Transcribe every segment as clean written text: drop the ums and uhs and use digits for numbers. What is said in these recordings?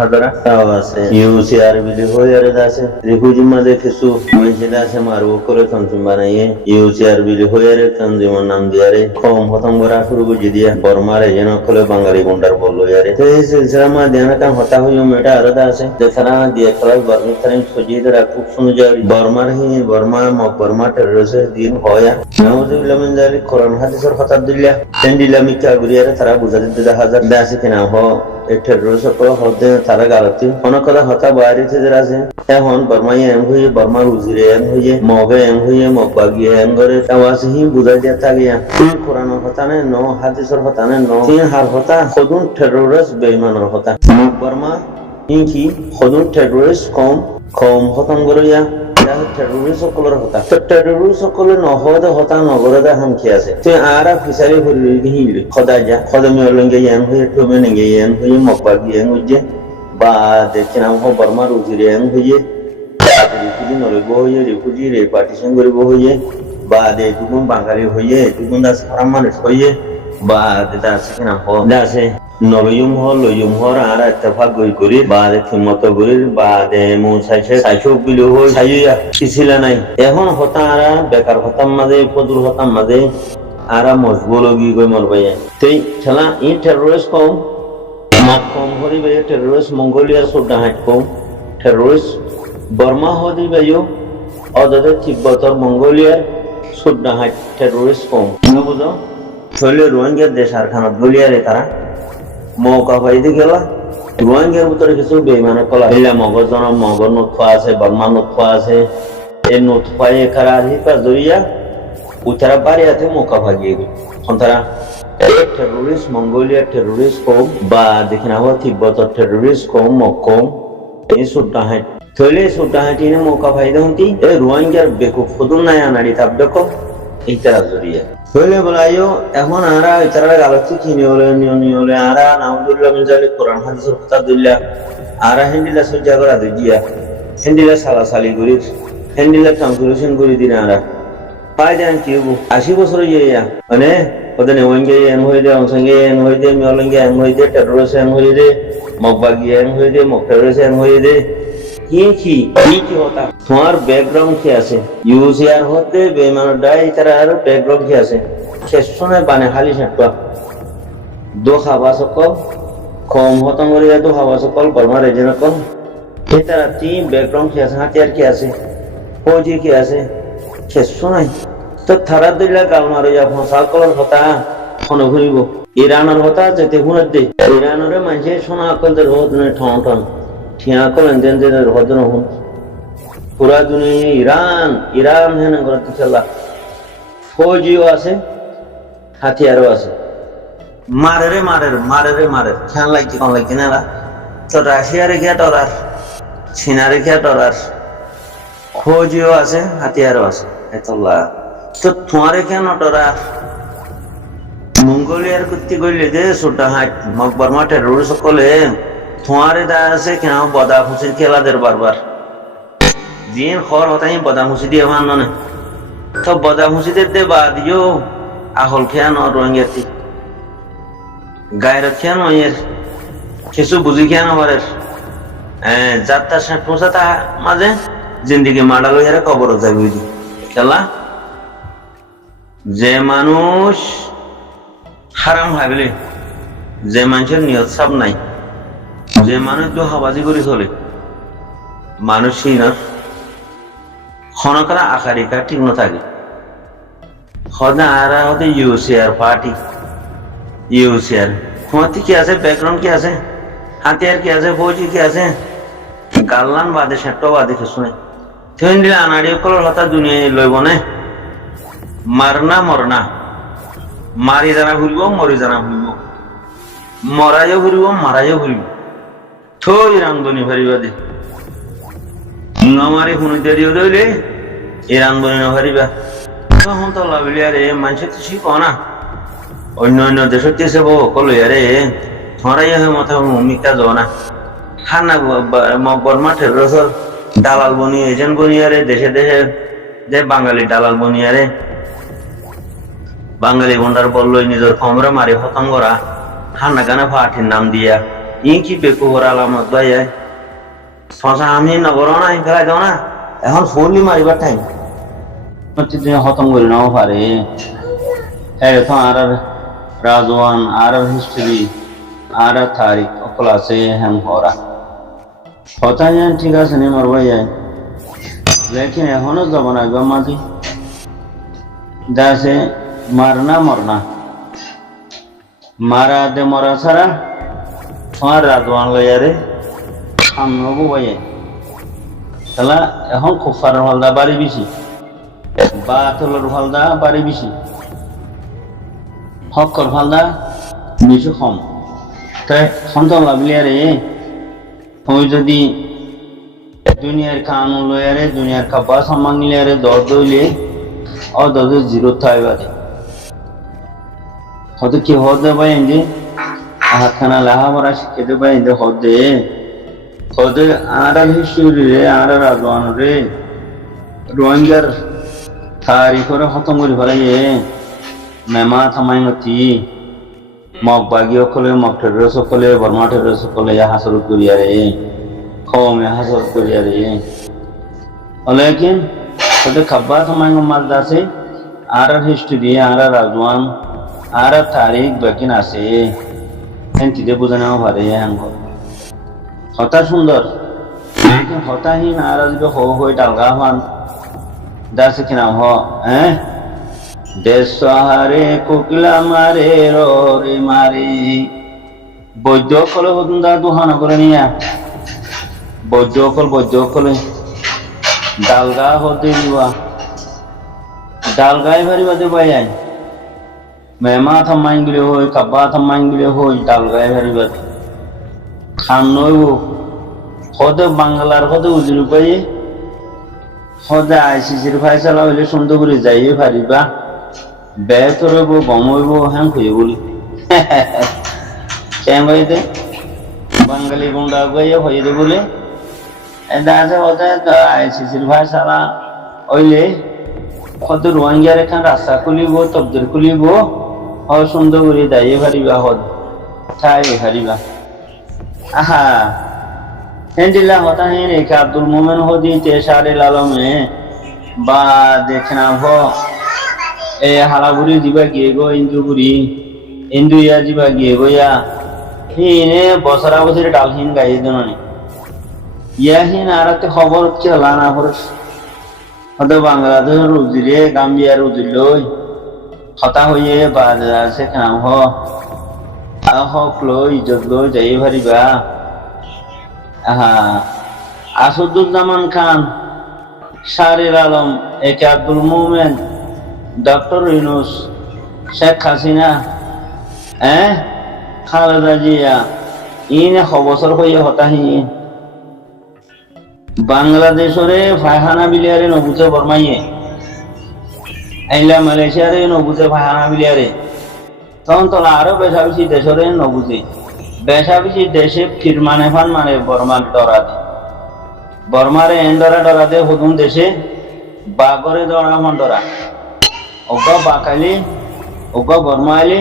হাজারা তাও আছে ইউসিআর বিলি হয়ে আছে রিফিউজি মাঝে কিছু মহিলা আছে মারব করে তঞ্জিম বানাইয়ে ইউসিআর বিলি হয়ে তঞ্জিমের নাম দিয়ারে কম হতম করা শুরু করে দিয়া বর্মার এজেন্ট হলে বাঙালি গুন্ডার বললো ইয়ারে তো এই সিলসিলা মা দেনা কাম হতা হইও মেটা আলাদা আছে যেখানে দিয়ে ক্লাস বর্মি তারিখ সজিয়ে দেরা খুব শুনে যায় বর্মা টেরোরিস্ট দিন হয় নাউজুবিল্লাহ মিন যালিক কোরআন হাদিসের কথা দিলা তেন্ডিলামি কাগুরিয়ারে তারা বুঝাতে দিদা হাজার দাসি কিনা হ টেরোরিস্ট সকল হতে তারা গালতি অনেক কথা হতা বাইরে থেকে আছে এখন বর্মাই এম হয়ে বর্মার উজিরে এম হয়ে মগে এম হয়ে মগবাগি এম করে তাওয়াসি হি বুঝাই দিয়া তাগিয়া তুই কোরআনের কথা নে ন হাদিসের কথা নে ন তিন হার কথা খদুন টেরোরিস্ট বেঈমানের কথা বর্মা ইনকি খদুন টেরোরিস্ট কম হতম করিয়া টেরোরিস্ট সকলের হতা তো টেরোরিস্ট সকলে নহদে হতা নগরদে হামকি আছে তুই আরা ফিসারি হলি হিলি খদা যা খদমি অলঙ্গে ইয়ান হয়ে টুমে নেগে ইয়ান হয়ে মগবাগি ইয়ান হয়ে বা দেখিনাম হ বর্মার উজিরে ইয়ান হয়ে রিফিউজি নলব হয়ে রিফিউজি রিপার্টিশন করিব হয়ে বা এটুকুন বাঙালি হয়ে এটুকুন দাস হারাম মানুষ হয়ে বা দেতা আছে কিনা হ আছে নলয়ুম হর আর ইত্তেফাক করি বা খিমত করি বা মু সাইছো বিলো হই সাইয়া কিছিলা নাই এখন হতা আরা বেকার হতাম মাঝে ফজুর হতাম মাঝে আরা মজবুল গি গই মরবাই তেই খেলা ই টেরোরিস্ট কম হরিবে টেরোরিস্ট মঙ্গোলিয়ার সুডা হাইট কম টেরোরিস্ট বর্মা হদিবেও অদতে তিব্বতর মঙ্গোলিয়ার সুডা হাইট টেরোরিস্ট কম না বুঝো চলে রোহিঙ্গার দেশ আর খানাত গলিয়ারে তারা মৌকা পাইতে গেলা রোহিঙ্গার ভিতরে কিছু বেইমানে কলা হইলা মগর নোটফা আছে বর্মা নোটফা আছে এই নোটফাই এখারা হিপা জড়িয়া উতারা বাড়িয়াতে মৌকা ভাগিয়ে গেল তারা টেরোরিস্ট মঙ্গোলিয়ার টেরোরিস্ট কম বা দেখিনা হওয়া তিব্বতর টেরোরিস্ট কম এই সুড্ডা হাইট থইলে সুড্ডা হাইটিনে মৌকা ভাই দেখি এই রোহিঙ্গার বেকুব ফুদুল নাই আনারি তাপ দেখো এই তারা জড়িয়া হইলে বলাইও এখন আরা ইতারা গালতি কিনি হলে আরা নাউজুবিল্লাহ মিন যালিক কোরআন হাদিসের কথা দিলা আরা হেন্ডিলা সজ্জা করা দিয়া হেন্ডিলা সালাসালি করি হেন্ডিলা ট্রান্সলেশন করে দিন আরা পাই দেন কি 80 বছর ইয়া মানে ওদের ওয়েঙ্গে এম হয়ে দে অংসঙ্গে এম হয়ে দে মিয়লঙ্গে এম হয়ে দে টেরোরিস্ট এম হয়ে দে মগবাগি এম হয়ে দে টেরোরিস্ট এম হয়ে দে কি হতা তোমার ব্যাকগ্রাউন্ড কি আছে ইউসিআর হতে বেমানো ডাই তারা আর ব্যাকগ্রাউন্ড কি আছে শেষ সময় বানে খালি সাতটা দো খাওয়া সকল কম হতম করে দো খাওয়া সকল বর্মার এজেন্ট কম তারা তিন ব্যাকগ্রাউন্ড কি আছে হাতিয়ার কি আছে ফৌজি কি আছে শেষ সময় তো থারা দিলা গাল মারে যা সকলের হতা ফোন ঘুরিব ইরানের হতা যেতে হুনের দে ইরানের মানুষের সোনা আকলদের হত ঠন ঠিয়া করেন দেন হজন হন পুরা দুনিয়া ইরান হেন করতে খেলা ফৌজিও আছে হাতিয়ারও আছে মারে খেয়াল লাগছে না তো রাশিয়ারে খেয়া ডলার চীনারে খেয়া ডলার ফৌজিও আছে হাতিয়ারও আছে এতলা তো তোমারে কেন ডলার মঙ্গোলিয়ার কুত্তি গইলে যে সুটা হাট বর্মা টেরোরিস্ট সকলে তোমারে দা আছে কেন বদা খুশির খেলাদের বারবার দিন খর হতাই বদা খুশি দিয়ে মানো তো বদা খুশিদের দে বা দিও আহল খেয়ান রোহিঙ্গাতি গায়রত খেয়ান এর কিছু বুঝি খেয়ান আমাদের যাত্রা ষাট পোষাতা মাঝে জিন্দিগি মাডাল হয়ে কবর যায় বুঝি খেলা যে মানুষ হারাম ভাবলে যে মানুষের নিয়ত সাব নাই যে মানুষ তো হাবাজি করে চলে মানুষই না হনকারা আকারিকা ঠিক না থাকে হদা আর হতে ইউসিআর পার্টি ইউসিআর হতে কি আছে ব্যাকগ্রাউন্ড কি আছে হাতিয়ার কি আছে ফৌজি কি আছে গাল্লান বাদে সেটো বাদে শুনে থেন দিলে আনাড়ি কলর হতা দুনিয়ায় লইব না মরনা মারি জানা ঘুরব মরি জানা ঘুরব মরাইও ঘুরব মারাইও ঘুরব থই রামদনি ভারিবা দে নমারি হুনি দেরিও দইলে এ রামদনি না ভারিবা তখন তো লাভলি আরে মানুষ তো শিখ না অন্য দেশত এসে কলো আরে থরাই হয়ে মাথা মিকা যাও না খানা বর্মা টেরোরিস্ট দালাল বনি এজেন্ট বনি আরে দেশে যে বাঙালি দালাল বনি আরে বাঙালি গুন্ডার বললো নিজের কমরা মারি হতম করা খানা গানা ফাটির নাম দিয়া কি বেকুবর আলামত ভাই শশা আমি নগর না ফেলাই দাও না এখন ফোনলি মারিবার টাইম হচ্ছে যে খতম করে নাও পারে তো আর রাজওয়ান আর হিস্ট্রি আর তারিখ অকল আছে হ্যাঁ হরা কথা ঠিক আছে নি মার ভাই লেকিন এখনো যাব না একবার মাঝি দাসে মারনা মরনা মারা দে মরা ছাড়া তোমার রাজওয়ান লইয়ারে সামনেও ভাইয়া তাহলে এখন খুব ফারার হলদা বাড়ি বেশি বা তোলার হলদা বাড়ি বেশি হকর হলদা বেশি কম তাই সন্তান লাভলি আরে তুমি যদি দুনিয়ার কানুন লয়ারে দুনিয়ার কাপা সম্মান নিলে আরে দর দইলে ও দর জিরো থাইবারে হয়তো কি হদে ভাই এনে হাত খানা লাহা ভরা শিখে দেবে এনে হদে হদে আর হিস্ট্রি রে আর রাজওয়ান রে রোহিঙ্গার তারিখ করে খতম করে ফেলাইয়ে মেমা থামাই নথি মগ বাগি সকলে মগ ঠেডর সকলে বর্মা ঠেডর সকলে হাসর করিয়ারে কমে হাসর করিয়ারে লেকিন ওদের খাব্বা থামাই মাল দাসে আর হিস্ট্রি আর রাজওয়ান আর তারিখ বাকিন আছে এনতিতে বোঝানো পারে হতা সুন্দর হতাহীন আর যদি হই ডালগা হন দাসে কিনা দেশ হারে কোকিলা মারে রে মারে বৈদ্য কলে হতুন্দা দুহানা করে নিয়া বৈদ্য কলে ডালগা হতে দিবা ডালগাই ভারি বাদে পাই মেমা থামাইন গিলে হই কাব্বা থামাইন গিলে হই ডালগাই ভারি বাদে খান নইব হদে বাংলার হদে উজুরি পাই হদে আইসিসির ফাইসালা হইলে সুন্দর করে যাইয়ে পারিবা ব্যয় রইব গমইব হ্যাঁ খুঁজে বলি কেন হইতে বাঙালি গুন্ডা গাইয়ে হয়ে দে বলে আছে হতে আইসিসির ফাইসালা হইলে হয়তো রোহিঙ্গার এখান রাস্তা খুলিব তবদির খুলিব হয় সুন্দর করে যাইয়ে পারিবা হদ ঠাই পারিবা আহা হেন্দিল্লা হতা হে রেখে আব্দুল মোমেন হদি তেসারে লালমে বা দেখনা হ এ হালাবুরি দিবা গিয়ে গো ইন্দুগুড়ি ইন্দুইয়া দিবা গিয়ে গইয়া হিনে বছরা বছরে ডালহীন গাইয়ে দননি ইয়াহীন আর একটা খবর চলা না করে হয়তো বাংলাদেশের উজিরে গাম্বিয়ার উজিরলই হতা হইয়ে বা সেখানে হক লই ইজ্জত লই যাই পারিবা আহা আসাদুজ্জামান খান শাহরির আলম একে আব্দুল মোমেন ডক্টর ইউনুস শেখ হাসিনা খালেদা জিয়া ইনে খবসর হইয়ে হতাহীন বাংলাদেশরে ফায়খানা বিলিয়ারে নবুজে বর্মাইয়ে আইলা মালয়েশিয়ারে নবুজে ফায়খানা বিলিয়ারে তখন তোলা আরো বেশা বেশি দেশরে নবুজে বেশা বেশি দেশে ফিরমানে ফান মানে বর্মার ডরা দে বর্মারে ডরা দে হুদুন দেশে বাগরে ডরা মান ডরা ওগা বাকালি ওগা বর্মা আইলি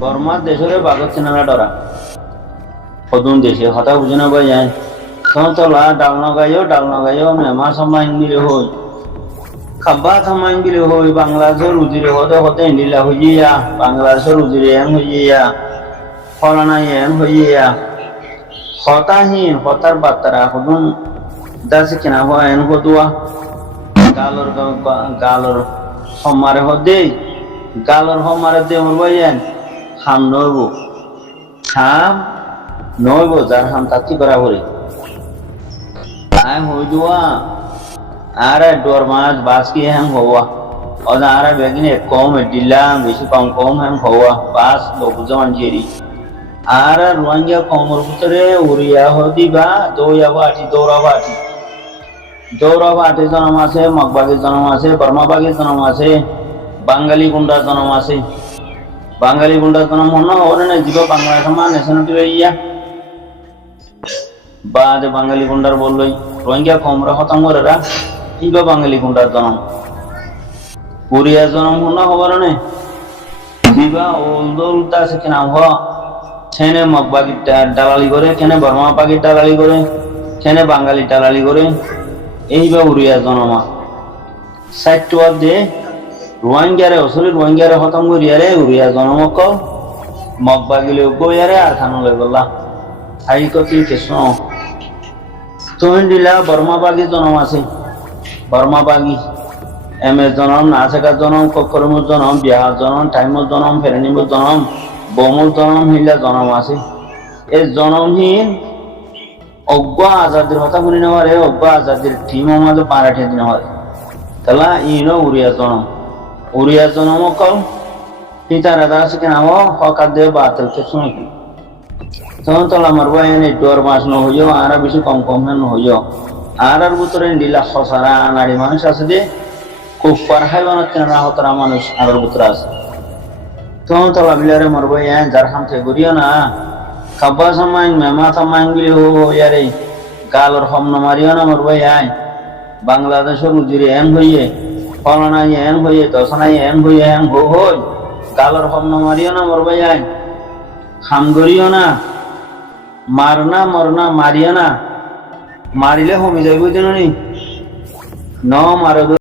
বর্মার দেশরে বাগর চিনারা ডরা হুদুন দেশে হতা বুঝে না পাই যায় তখন তোলা ডাল নগাইও মেমা সমাইন গিলে হই খাব্বা থামাইন গিলে হই বাংলাদেশের উজিরে হতে ইন্দিলা হইয়া বাংলাদেশের উজিরে এম হইয়া ফলানা এম হইয়া হতাহীন হতার বার্তারা হুদুন দাসে কিনা হওয়া এন হদুয়া গালর হমারে হদে গালর হমারে দে মরবাইয়েন হাম নইব যার হাম তাতি করা হরি হই দুয়া আর ডোর মাছ বাস কি হ্যাং হওয়া ওদা আর বেগিনে কম দিলাম বেশি কম হ্যাং হওয়া বাস লোক জমান জেরি আর রোহিঙ্গা কমর ভিতরে উড়িয়া হদিবা দৌড়াবাটি জন্ম আছে মগবাগের জন্ম আছে বর্মাবাগের জন্ম আছে বাঙালি গুন্ডার জন্ম আছে বাঙালি গুন্ডার জন্ম মনে ওরে না জীব বাংলা সমান নেশনটি ইয়া বাদ বাঙালি গুন্ডার বললই রোহিঙ্গা কমরা খতম করেরা ইবা বাঙালি গুন্ডার জন্ম উড়িয়া জন্ম মনে হবার নে দিবা ওলদোলতা আছে কিনা হ সেনে মগবাগি দালালি করে, কেনে বর্মা পাখির দালালি করে, কেনে বাঙালি দালালি করে, এইবার উড়িয়া জনমা সাইটুয়ার দিয়ে রোহিঙ্গারে অসলি রোহিঙ্গারে খতম করিয়ারে উড়িয়া জনমক মগবাগিলে গইয়ারে আর খানলে গলা হাই কতি কৃষ্ণ তুমি দিলা বর্মা বাগি জনম আছে, বর্মা বাগি এম এ জনম, নাচেকার জনম, কক্করমুর জনম, বিহার জনম, টাইমুর জনম, ফেরেনিমুর জনম, বমুর জনম হিলা জনম আছে। এই জনমহীন অজ্ঞ আজাদির কথা শুনি নেওয়ারে, অজ্ঞ আজাদির টিম আমাদের পারাঠিয়ে দিন হয় তাহলে ইনো উড়িয়া জনম, উড়িয়া জনম কল পিতা রাজা আছে কেন হকার দেব বাতিল কে শুনে কি তখন তোলা আমার ভাই এনে ডোর মাস ন হইও আর বেশি কম কম হেন হইও আর ভিতরে দিলা খসারা নারী মানুষ আছে যে খুব পারহাইবানত কেন হতরা মানুষ আর ভিতরে আছে তখন তোলা বিলারে আমার ভাই যার খান থেকে ঘুরিও না খাব্বা সামাইন মেমা সামাইন গিলি হো ইয়ারে গালর হম না মারিও না আমার ভাই বাংলাদেশের উজিরে এন হইয়ে ফলনাই এন হইয়ে দশনাই এন হইয়ে এন হো হই গালর হম না মারিও না আমার ভাই খাম করিও না মারনা মরনা মারিও না মারিলে হমি যাইব জানি ন মারো